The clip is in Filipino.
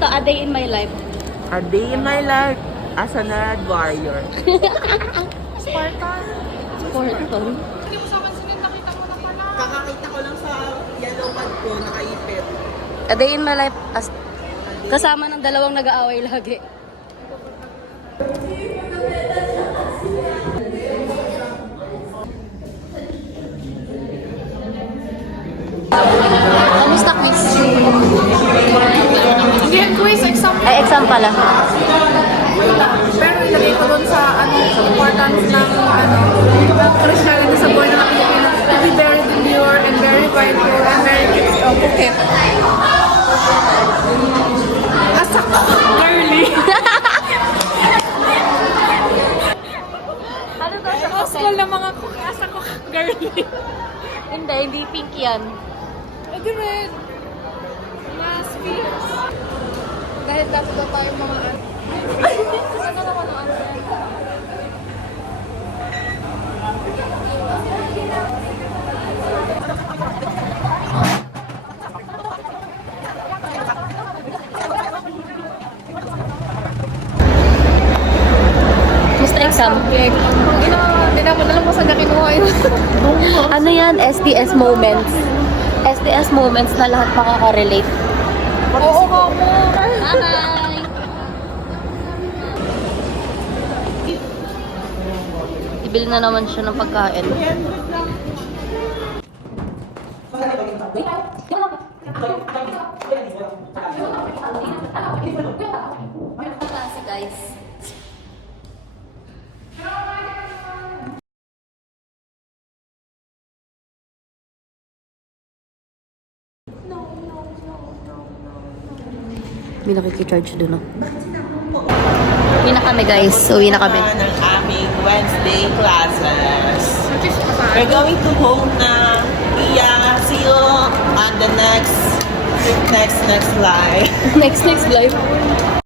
to? A day in my life. A day in my life as a nerd warrior. Spartan. Spartan. Hindi mo sa akin sinit, nakita mo na pala. Kakakita ko lang sa yellow pad ko, nakaipit. A day in my life as kasama ng dalawang nag-aaway lagi. Kamusta quiz? Hindi yan quiz, exam. Ay, exam pala. Pero ilagay ko doon sa importance ng ng Christianity sa buhay ng Pilipinas. To be very demure and very mindful and very coquette. Asa girly. Ano daw siya? Household ng mga asa ko girly. Hindi pink yan. Edi red. Mas fierce. Dahil dati daw tayo mga ano naman ang ano? Musta exam? Hindi na ako alam kung saan na kinuha yun. Ano yan? STS moments. STS moments na lahat makaka-relate. Oo nga mo. Hi! Ibili na naman siya ng pagkain. Klase guys. May nakikicharge doon, no? Uwi na kami, guys. Uwi na kami. Ng aming Wednesday classes. We're going to home na. Yeah, see you on the next live. Next live.